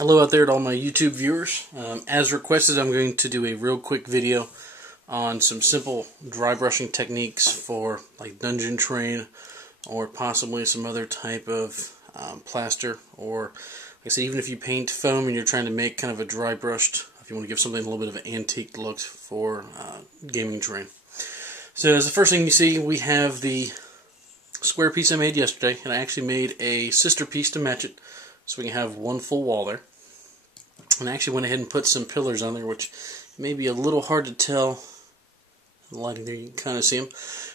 Hello out there to all my YouTube viewers. As requested, I'm going to do a real quick video on some simple dry brushing techniques for like dungeon terrain or possibly some other type of plaster, or like I say, even if you paint foam and you're trying to make kind of a dry brushed, if you want to give something a little bit of an antique look for gaming terrain. So as the first thing you see, we have the square piece I made yesterday, and I actually made a sister piece to match it so we can have one full wall there. And I actually went ahead and put some pillars on there, which may be a little hard to tell. The lighting there, you can kind of see them.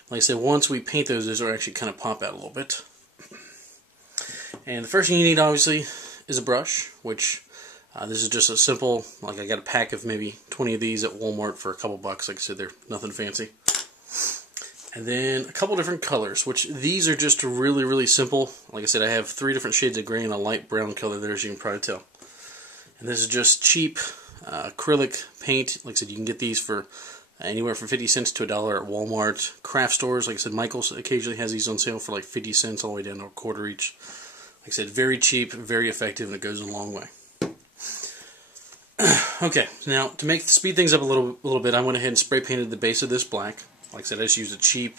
Like I said, once we paint those will actually kind of pop out a little bit. And the first thing you need, obviously, is a brush, which this is just a simple, like I got a pack of maybe 20 of these at Walmart for a couple bucks. Like I said, they're nothing fancy. And then a couple different colors, which these are just really simple. Like I said, I have 3 different shades of gray and a light brown color there, as you can probably tell. And this is just cheap acrylic paint. Like I said, you can get these for anywhere from 50 cents to $1 at Walmart. Craft stores, like I said, Michael's occasionally has these on sale for like 50 cents all the way down to $1 each. Like I said, very cheap, very effective, and it goes a long way. Okay, now to speed things up a little bit, I went ahead and spray painted the base of this black. Like I said, I just used a cheap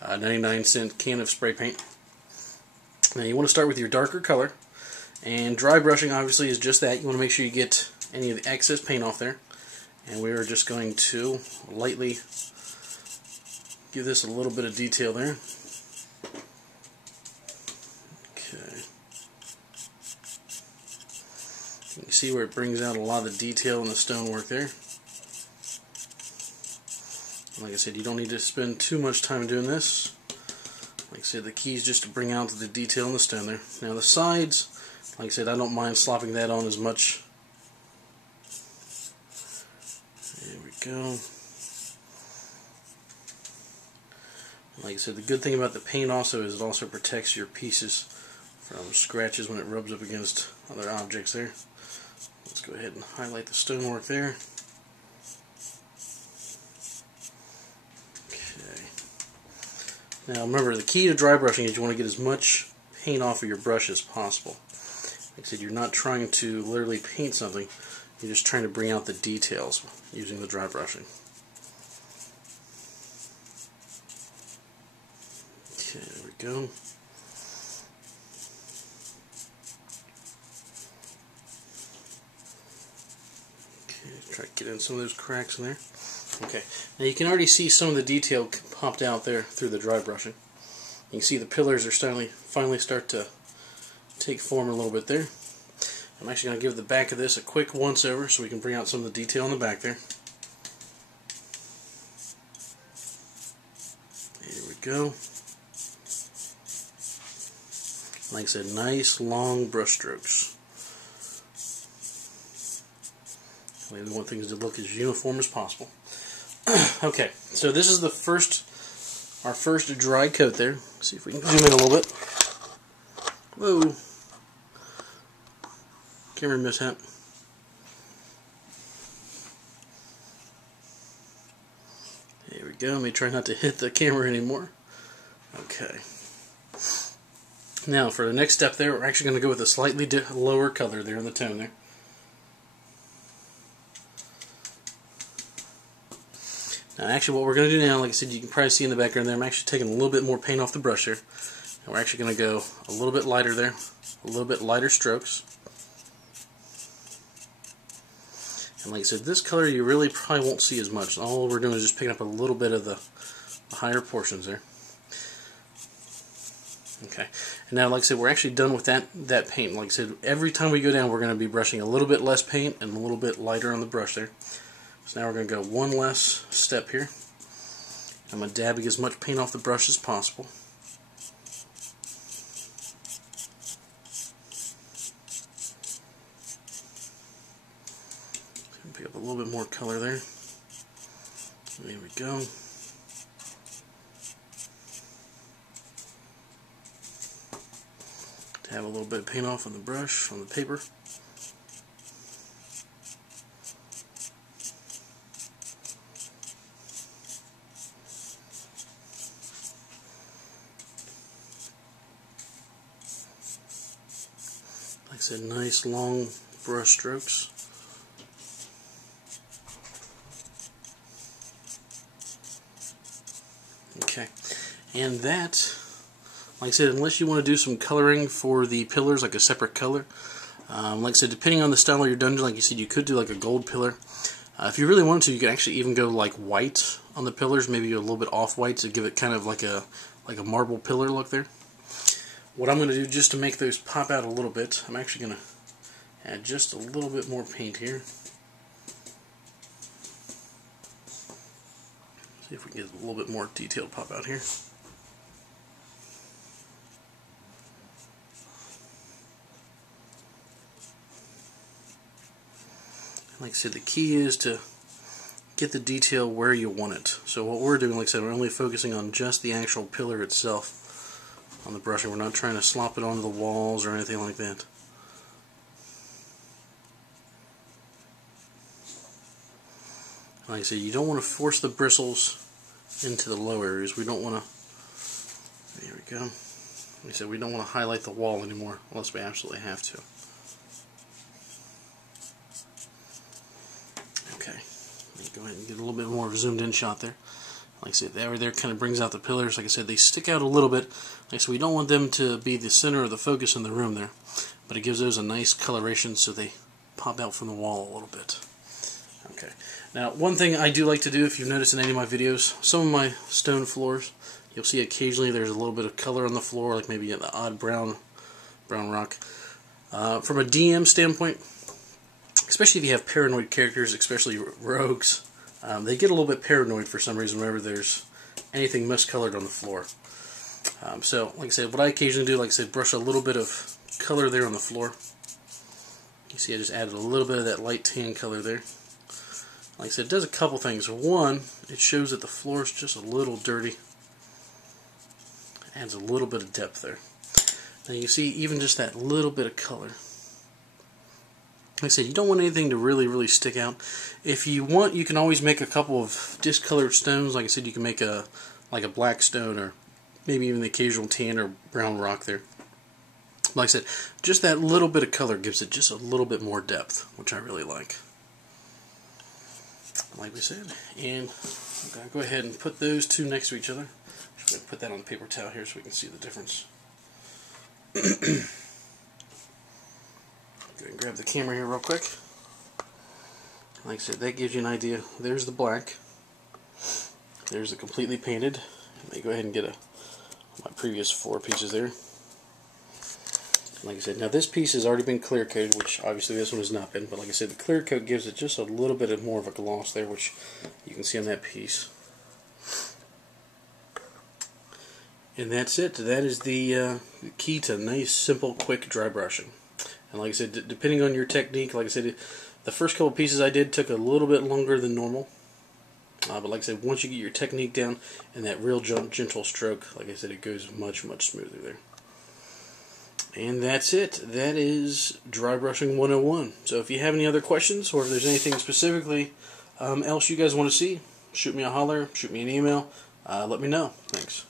99-cent can of spray paint. Now you want to start with your darker color. And dry brushing, obviously, is just that. You want to make sure you get any of the excess paint off there. And we are just going to lightly give this a little bit of detail there. Okay. You can see where it brings out a lot of the detail in the stonework there. Like I said, you don't need to spend too much time doing this. Like I said, the key is just to bring out the detail in the stone there. Now the sides, like I said, I don't mind slopping that on as much. There we go. Like I said, the good thing about the paint also is it also protects your pieces from scratches when it rubs up against other objects there. Let's go ahead and highlight the stonework there. Okay. Now remember, the key to dry brushing is you want to get as much paint off of your brush as possible. Like I said, you're not trying to literally paint something, you're just trying to bring out the details using the dry brushing. Okay, there we go. Okay, try to get in some of those cracks in there. Okay, now you can already see some of the detail popped out there through the dry brushing. You can see the pillars are finally start to take form a little bit there. I'm actually going to give the back of this a quick once over so we can bring out some of the detail in the back there. Here we go. Like I said, nice long brush strokes. We want things to look as uniform as possible. Okay, so this is our first dry coat there. Let's see if we can zoom in a little bit. Whoa. Camera mishap. There we go. Let me try not to hit the camera anymore. Okay. Now for the next step there, we're actually going to go with a slightly lower color there in the tone there. Now actually what we're going to do now, like I said, you can probably see in the background there, I'm actually taking a little bit more paint off the brush here. And we're actually going to go a little bit lighter there, a little bit lighter strokes. And like I said, this color you really probably won't see as much. All we're doing is just picking up a little bit of the higher portions there. Okay, and now like I said, we're actually done with that paint. Like I said, every time we go down, we're going to be brushing a little bit less paint and a little bit lighter on the brush there. So now we're going to go one less step here. I'm going to dabbing as much paint off the brush as possible. Pick up a little bit more color there. There we go. Have a little bit of paint off on the brush, on the paper. Like I said, nice long brush strokes. Okay, and that, like I said, unless you want to do some coloring for the pillars, like a separate color, like I said, depending on the style of your dungeon, like you said, you could do like a gold pillar. If you really wanted to, you could actually even go like white on the pillars, maybe a little bit off-white to give it kind of like a marble pillar look there. What I'm going to do just to make those pop out a little bit, I'm actually going to add just a little bit more paint here. See if we can get a little bit more detailed pop out here. Like I said, the key is to get the detail where you want it. So what we're doing, like I said, we're only focusing on just the actual pillar itself on the brushing. We're not trying to slop it onto the walls or anything like that. Like I said, you don't want to force the bristles into the low areas. We don't want to, there we go. Like I said, we don't want to highlight the wall anymore unless we absolutely have to. Okay, go ahead and get a little bit more of a zoomed in shot there. Like I said, that right there kind of brings out the pillars. Like I said, they stick out a little bit. Like I said, we don't want them to be the center or the focus in the room there, but it gives those a nice coloration so they pop out from the wall a little bit. Okay, now one thing I do like to do, if you've noticed in any of my videos, some of my stone floors, you'll see occasionally there's a little bit of color on the floor, like maybe an odd brown rock. From a DM standpoint, especially if you have paranoid characters, especially rogues, they get a little bit paranoid for some reason whenever there's anything miscolored on the floor. So, like I said, what I occasionally do, like I said, brush a little bit of color there on the floor. You see I just added a little bit of that light tan color there. Like I said, it does a couple things. One, it shows that the floor is just a little dirty. Adds a little bit of depth there. Now you see even just that little bit of color. Like I said, you don't want anything to really stick out. If you want, you can always make a couple of discolored stones. Like I said, you can make a black stone or maybe even the occasional tan or brown rock there. Like I said, just that little bit of color gives it just a little bit more depth, which I really like. Like we said, and I'm going to go ahead and put those two next to each other. I'm going to put that on the paper towel here so we can see the difference. Go ahead and grab the camera here real quick. Like I said, that gives you an idea. There's the black. There's the completely painted. Let me go ahead and get my previous 4 pieces there. Like I said, now this piece has already been clear coated, which obviously this one has not been, but like I said, the clear coat gives it just a little bit more of a gloss there, which you can see on that piece. And that's it. That is the key to nice, simple, quick dry brushing. And like I said, depending on your technique, like I said, the first couple pieces I did took a little bit longer than normal. But like I said, once you get your technique down and that real gentle stroke, like I said, it goes much smoother there. And that's it. That is Dry Brushing 101. So if you have any other questions, or if there's anything specifically else you guys want to see, shoot me a holler, shoot me an email, let me know. Thanks.